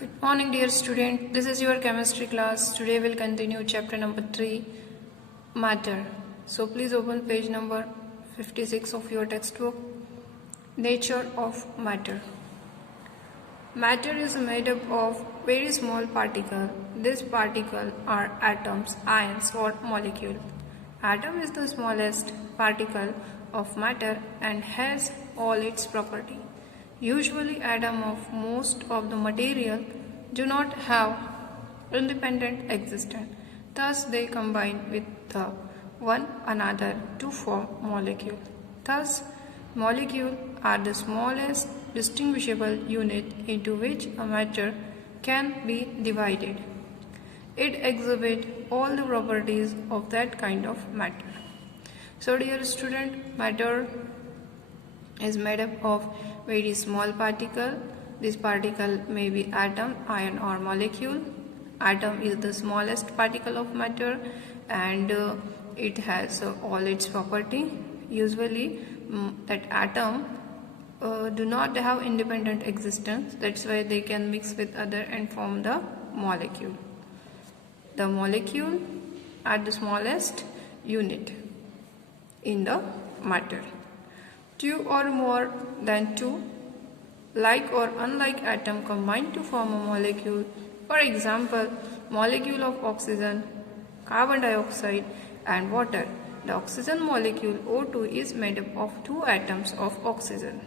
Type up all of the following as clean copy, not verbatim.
Good morning, dear student. This is your chemistry class. Today we'll continue chapter number 3, matter. So please open page number 56 of your textbook. Nature of matter. Matter is made up of very small particles. These particles are atoms, ions or molecules. Atom is the smallest particle of matter and has all its property. Usually atom of most of the material do not have independent existence. Thus they combine with one another to form molecule. Thus molecules are the smallest distinguishable unit into which a matter can be divided. It exhibits all the properties of that kind of matter. So dear student, matter is made up of very small particle. This particle may be atom, ion or molecule. Atom is the smallest particle of matter and it has all its property. Usually that atom do not have independent existence. That's why they can mix with other and form the molecule. The molecule are the smallest unit in the matter. Two or more than two like or unlike atom combine to form a molecule. For example, molecule of oxygen, carbon dioxide and water. The oxygen molecule O2 is made up of two atoms of oxygen.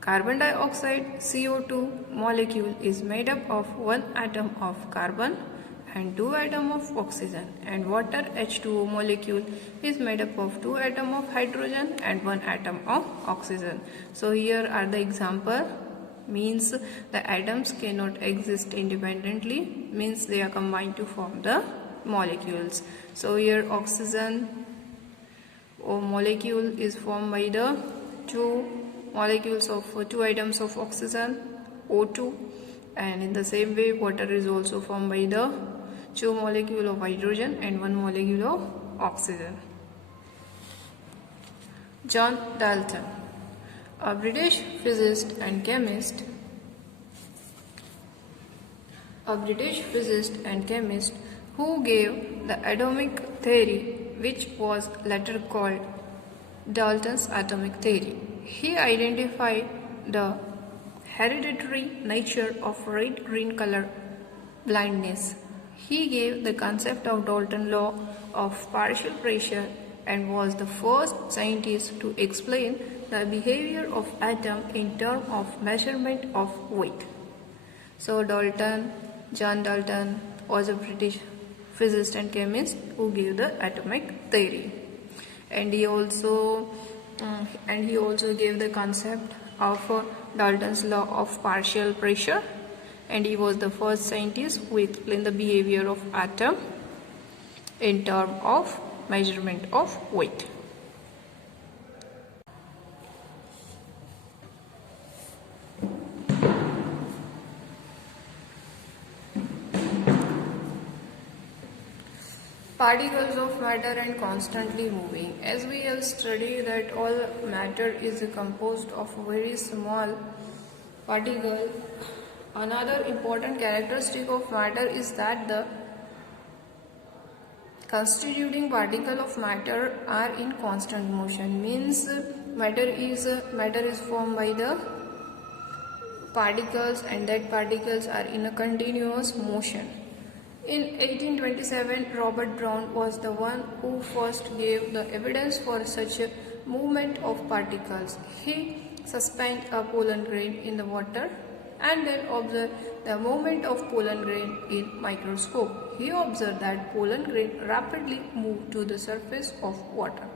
Carbon dioxide CO2 molecule is made up of one atom of carbon and two atoms of oxygen, and water H2O molecule is made up of two atoms of hydrogen and one atom of oxygen. So here are the example. Means the atoms cannot exist independently, means they are combined to form the molecules. So here oxygen molecule is formed by the two molecules of two atoms of oxygen, O2, and in the same way water is also formed by the two molecules of hydrogen and one molecule of oxygen. John Dalton, a British physicist and chemist, who gave the atomic theory, which was later called Dalton's atomic theory. He identified the hereditary nature of red-green color blindness. He gave the concept of Dalton's law of partial pressure and was the first scientist to explain the behavior of atom in terms of measurement of weight. So John Dalton was a British physicist and chemist who gave the atomic theory, and he also gave the concept of Dalton's law of partial pressure, and he was the first scientist who explained the behavior of atom in terms of measurement of weight. Particles of matter and constantly moving. As we have studied that all matter is composed of very small particle. Another important characteristic of matter is that the constituting particle of matter are in constant motion. Means matter is formed by the particles, and that particles are in a continuous motion. In 1827, Robert Brown was the one who first gave the evidence for such a movement of particles. He suspended a pollen grain in the water and then observed the movement of pollen grain in microscope. He observed that pollen grain rapidly moved to the surface of water.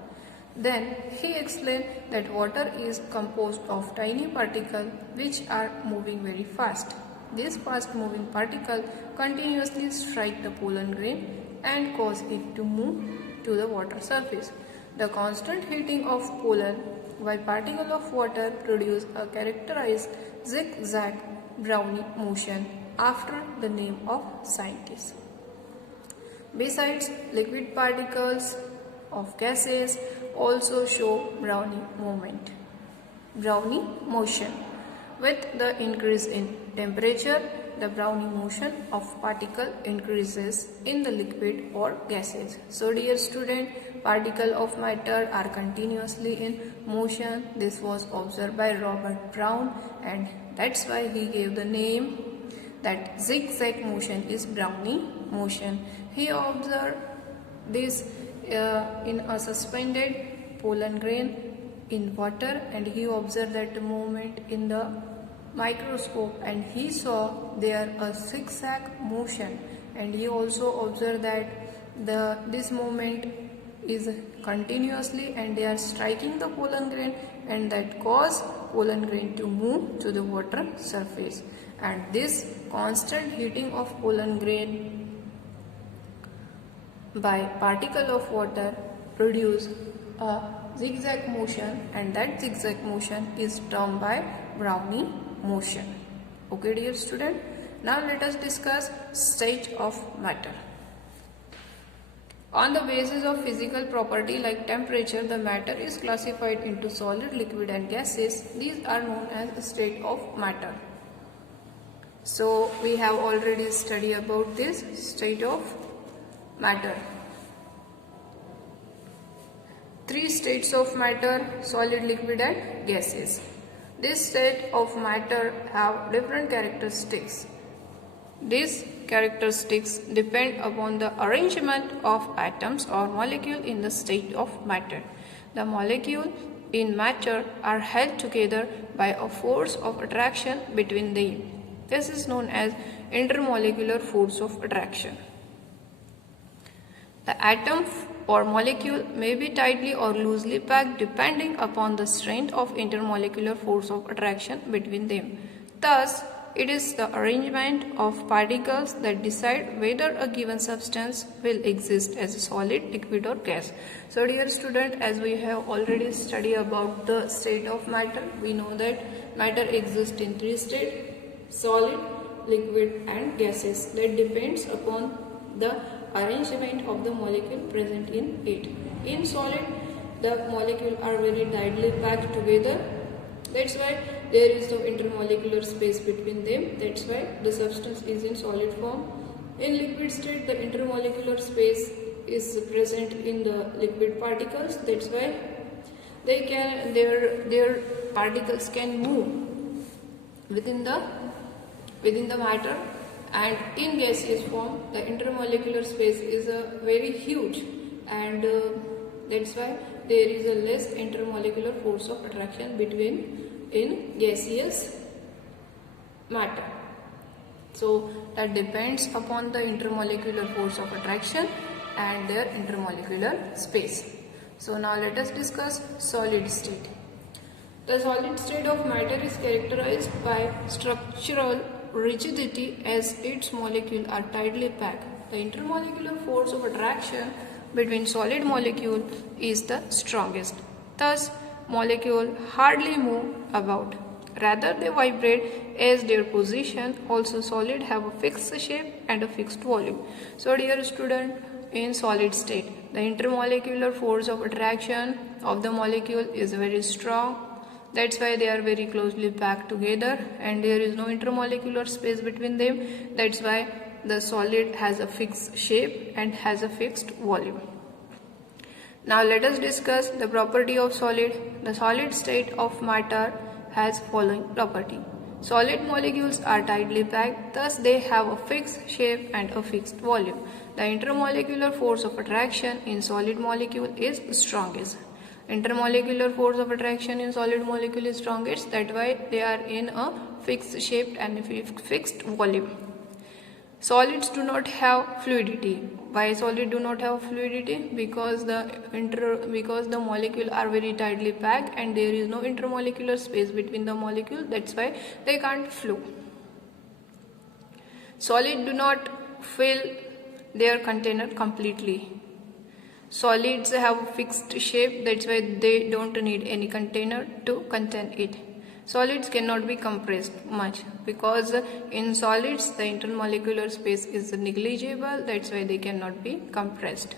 Then he explained that water is composed of tiny particles which are moving very fast. These fast moving particles continuously strike the pollen grain and cause it to move to the water surface. The constant heating of pollen by particle of water produce a characterized zigzag Brownian motion after the name of scientist. Besides, liquid particles of gases also show Brownian motion. With the increase in temperature, the Brownian motion of particle increases in the liquid or gases. So dear student, particles of matter are continuously in motion. This was observed by Robert Brown, and that's why he gave the name that zigzag motion is Brownian motion. He observed this in a suspended pollen grain in water, and he observed that movement in the microscope, and he saw there a zigzag motion, and he also observed that this movement is continuously and they are striking the pollen grain, and that cause pollen grain to move to the water surface, and this constant heating of pollen grain by particle of water produce a zigzag motion, and that zigzag motion is termed by Brownian motion. Okay dear student, now let us discuss state of matter. On the basis of physical property like temperature, the matter is classified into solid, liquid and gases. These are known as state of matter. So we have already studied about this state of matter. Three states of matter: solid, liquid and gases. This state of matter have different characteristics. These characteristics depend upon the arrangement of atoms or molecules in the state of matter. The molecules in matter are held together by a force of attraction between them. This is known as intermolecular force of attraction. The atom or molecule may be tightly or loosely packed depending upon the strength of intermolecular force of attraction between them. Thus, it is the arrangement of particles that decide whether a given substance will exist as a solid, liquid or gas. So dear student, as we have already studied about the state of matter, we know that matter exists in three states: solid, liquid and gases. That depends upon the arrangement of the molecule present in it. In solid, the molecules are very tightly packed together. That's why there is no intermolecular space between them. That's why the substance is in solid form. In liquid state, the intermolecular space is present in the liquid particles. That's why their particles can move within the matter. And in gaseous form, the intermolecular space is very huge, and that's why there is a less intermolecular force of attraction in gaseous matter. So that depends upon the intermolecular force of attraction and their intermolecular space. So now let us discuss solid state. The solid state of matter is characterized by structural rigidity as its molecules are tightly packed. The intermolecular force of attraction between solid molecule is the strongest. Thus, molecules hardly move about. Rather, they vibrate as their position. Also, solid have a fixed shape and a fixed volume. So, dear student, in solid state, the intermolecular force of attraction of the molecule is very strong. That's why they are very closely packed together and there is no intermolecular space between them. That's why the solid has a fixed shape and has a fixed volume. Now let us discuss the property of solid. The solid state of matter has following property. Solid molecules are tightly packed, thus they have a fixed shape and a fixed volume. The intermolecular force of attraction in solid molecule is strongest. Intermolecular force of attraction in solid molecule is strongest, that's why they are in a fixed shape and fixed volume. Solids do not have fluidity. Why solid do not have fluidity? Because the molecules are very tightly packed and there is no intermolecular space between the molecules, that's why they can't flow. Solids do not fill their container completely. Solids have a fixed shape, that's why they don't need any container to contain it. Solids cannot be compressed much because in solids the intermolecular space is negligible, that's why they cannot be compressed.